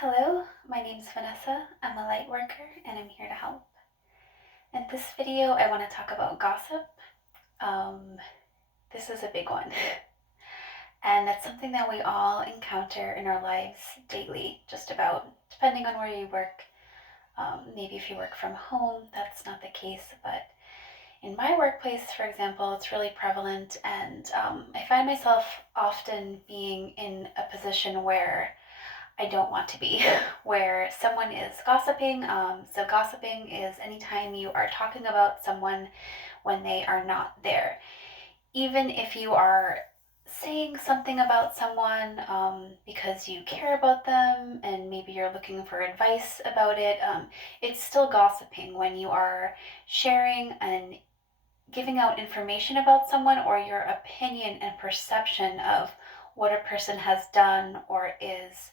Hello, my name is Vanessa. I'm a light worker and I'm here to help. In this video, I want to talk about gossip. This is a big one, and it's something that we all encounter in our lives daily, just about, depending on where you work. Maybe if you work from home, that's not the case, but in my workplace, for example, it's really prevalent, and I find myself often being in a position where I don't want to be, where someone is gossiping. So, gossiping is anytime you are talking about someone when they are not there. Even if you are saying something about someone because you care about them and maybe you're looking for advice about it, it's still gossiping when you are sharing and giving out information about someone or your opinion and perception of what a person has done or is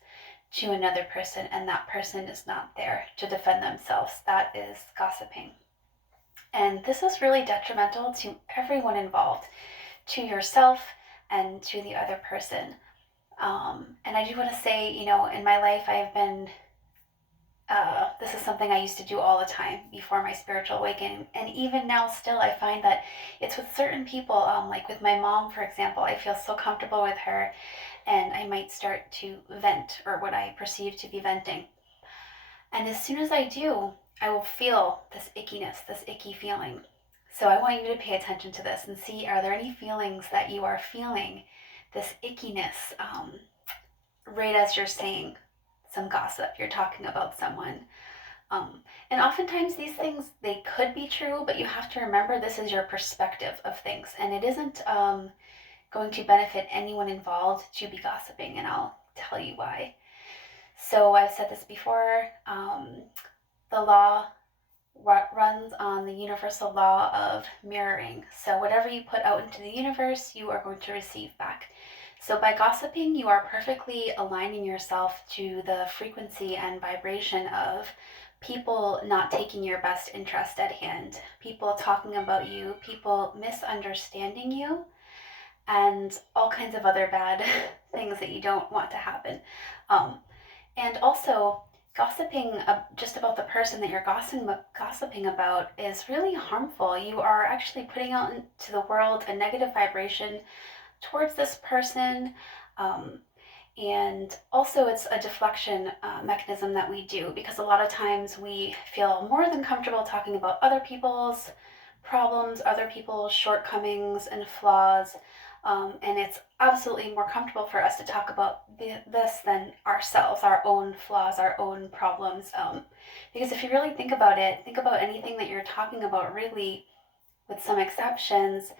to another person, and that person is not there to defend themselves. That is gossiping. And this is really detrimental to everyone involved, to yourself and to the other person. And I do want to say, in my life, I've been, this is something I used to do all the time before my spiritual awakening. And even now, still, I find that it's with certain people, like with my mom, for example, I feel so comfortable with her and I might start to vent, or what I perceive to be venting. And as soon as I do, I will feel this ickiness, this icky feeling. So I want you to pay attention to this and see, are there any feelings that you are feeling this ickiness right as you're saying some gossip, you're talking about someone. And oftentimes these things, they could be true, but you have to remember this is your perspective of things, and it isn't going to benefit anyone involved to be gossiping, and I'll tell you why. So I've said this before, the law runs on the universal law of mirroring. So whatever you put out into the universe, you are going to receive back. So by gossiping, you are perfectly aligning yourself to the frequency and vibration of people not taking your best interest at hand, people talking about you, people misunderstanding you, and all kinds of other bad things that you don't want to happen. And also, gossiping just about the person that you're gossiping about is really harmful. You are actually putting out into the world a negative vibration towards this person. And also, it's a deflection mechanism that we do, because a lot of times we feel more than comfortable talking about other people's problems, other people's shortcomings and flaws. And it's absolutely more comfortable for us to talk about this than ourselves, our own flaws, our own problems. Because if you really think about it, think about anything that you're talking about, really, with some exceptions,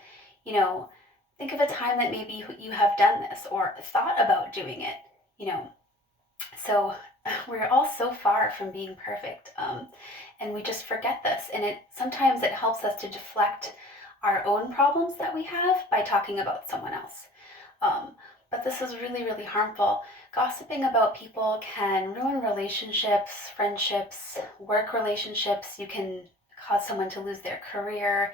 think of a time that maybe you have done this or thought about doing it. So we're all so far from being perfect, and we just forget this. And sometimes it helps us to deflect our own problems that we have by talking about someone else. But this is really, really harmful. Gossiping about people can ruin relationships, friendships, work relationships. You can cause someone to lose their career,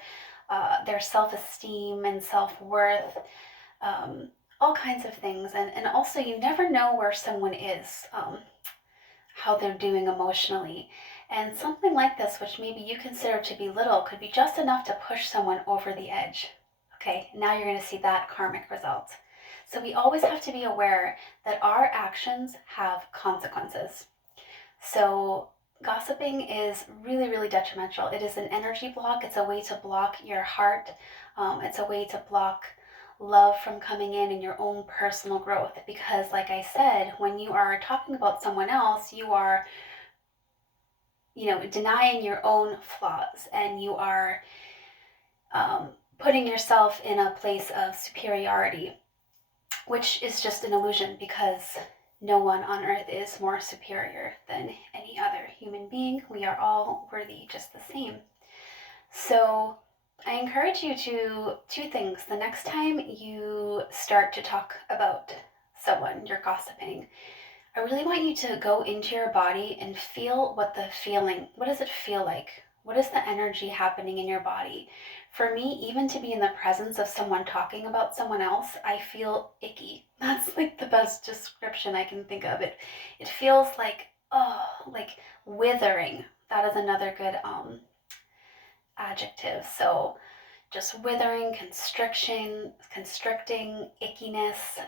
their self-esteem and self-worth, all kinds of things. And also, you never know where someone is, how they're doing emotionally. And something like this, which maybe you consider to be little, could be just enough to push someone over the edge. Okay, now you're going to see that karmic result. So we always have to be aware that our actions have consequences. So gossiping is really, really detrimental. It is an energy block. It's a way to block your heart. It's a way to block love from coming in your own personal growth. Because, like I said, when you are talking about someone else, you are denying your own flaws, and you are putting yourself in a place of superiority, which is just an illusion, because no one on earth is more superior than any other human being. We are all worthy just the same. So I encourage you to two things. The next time you start to talk about someone you're gossiping, I really want you to go into your body and feel what does it feel like? What is the energy happening in your body? For me, even to be in the presence of someone talking about someone else, I feel icky. That's like the best description I can think of. It feels like, oh, like withering. That is another good adjective. So just withering, constricting, ickiness.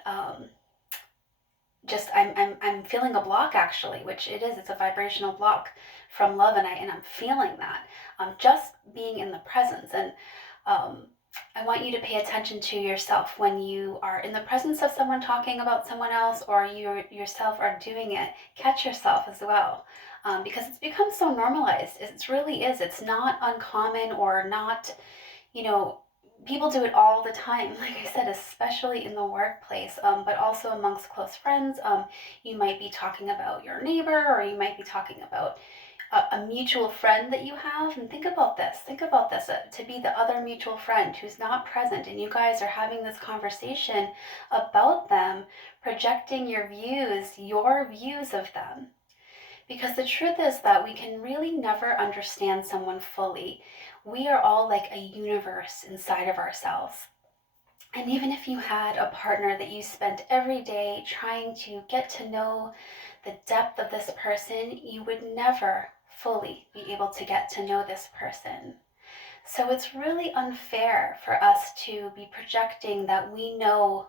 Just I'm feeling a block actually, which it is. It's a vibrational block from love, and I'm feeling that. Just being in the presence, and um, I want you to pay attention to yourself when you are in the presence of someone talking about someone else, or you yourself are doing it. Catch yourself as well, because it's become so normalized. It really is. It's not uncommon or not, you know, people do it all the time, like I said, especially in the workplace, but also amongst close friends. You might be talking about your neighbor, or you might be talking about a mutual friend that you have. And think about this, to be the other mutual friend who's not present, and you guys are having this conversation about them, projecting your views of them. Because the truth is that we can really never understand someone fully. We are all like a universe inside of ourselves. And even if you had a partner that you spent every day trying to get to know the depth of this person, you would never fully be able to get to know this person. So it's really unfair for us to be projecting that we know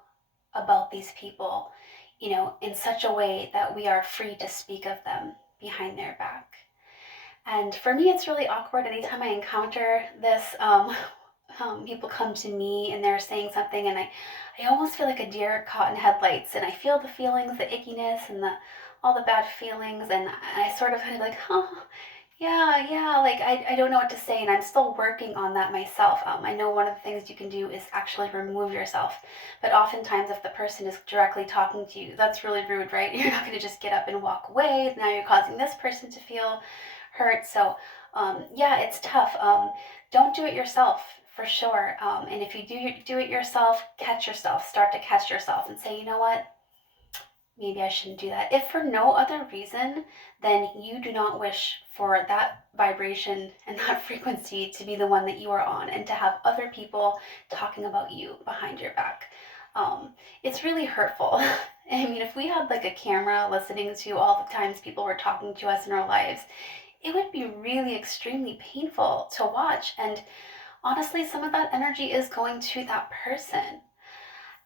about these people, in such a way that we are free to speak of them behind their back. And for me, it's really awkward anytime I encounter this. People come to me and they're saying something, and I almost feel like a deer caught in headlights, and I feel the feelings, the ickiness, and all the bad feelings, and I sort of kind of like, huh, yeah, like I don't know what to say, and I'm still working on that myself. I know one of the things you can do is actually remove yourself, but oftentimes if the person is directly talking to you, that's really rude, right? You're not going to just get up and walk away. Now you're causing this person to feel hurt. So yeah, it's tough. Don't do it yourself for sure. And if you do it yourself, catch yourself. Start to catch yourself and say, you know what? Maybe I shouldn't do that. If for no other reason, then you do not wish for that vibration and that frequency to be the one that you are on, and to have other people talking about you behind your back. It's really hurtful. I mean, if we had like a camera listening to all the times people were talking to us in our lives, it would be really extremely painful to watch. And honestly, some of that energy is going to that person.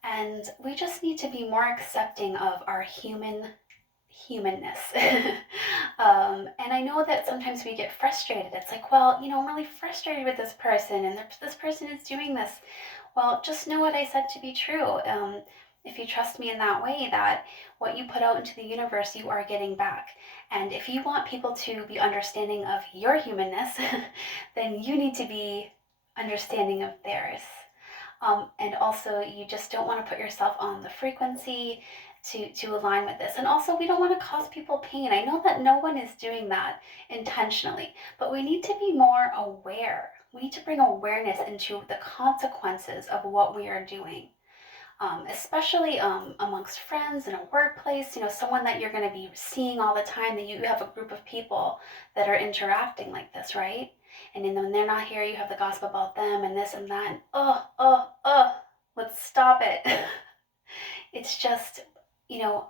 And we just need to be more accepting of our humanness. And I know that sometimes we get frustrated. It's like, well, I'm really frustrated with this person, and this person is doing this. Well, just know what I said to be true. If you trust me in that way, that what you put out into the universe, you are getting back. And if you want people to be understanding of your humanness, then you need to be understanding of theirs. And also, you just don't want to put yourself on the frequency to align with this. And also, we don't want to cause people pain. I know that no one is doing that intentionally, but we need to be more aware. We need to bring awareness into the consequences of what we are doing. Especially amongst friends in a workplace, someone that you're going to be seeing all the time, that you have a group of people that are interacting like this, right? And then when they're not here, you have the gossip about them and this and that. And let's stop it. It's just, you know,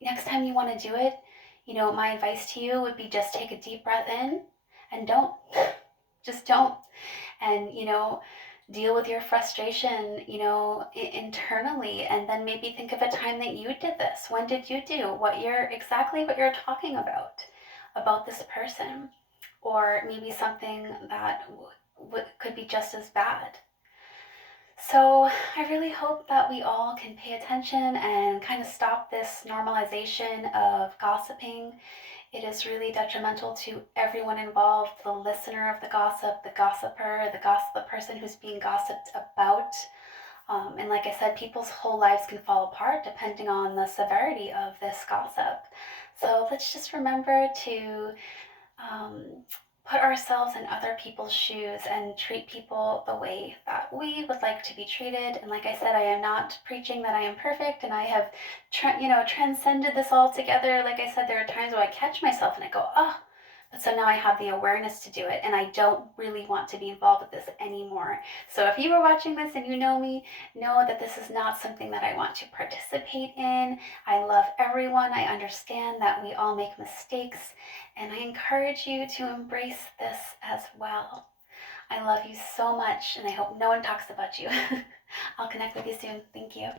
next time you want to do it, my advice to you would be just take a deep breath in and don't. Just don't. And, deal with your frustration, internally, and then maybe think of a time that you did this. When did you do what you're talking about this person? Or maybe something that could be just as bad. So I really hope that we all can pay attention and kind of stop this normalization of gossiping. It is really detrimental to everyone involved, the listener of the gossip, the gossiper, the person who's being gossiped about. And like I said, people's whole lives can fall apart depending on the severity of this gossip. So let's just remember to put ourselves in other people's shoes and treat people the way that we would like to be treated. And like I said, I am not preaching that I am perfect and I have, transcended this altogether. Like I said, there are times where I catch myself and I go, oh, But so now I have the awareness to do it, and I don't really want to be involved with this anymore. So if you are watching this and you know me, know that this is not something that I want to participate in. I love everyone. I understand that we all make mistakes, and I encourage you to embrace this as well. I love you so much, and I hope no one talks about you. I'll connect with you soon. Thank you.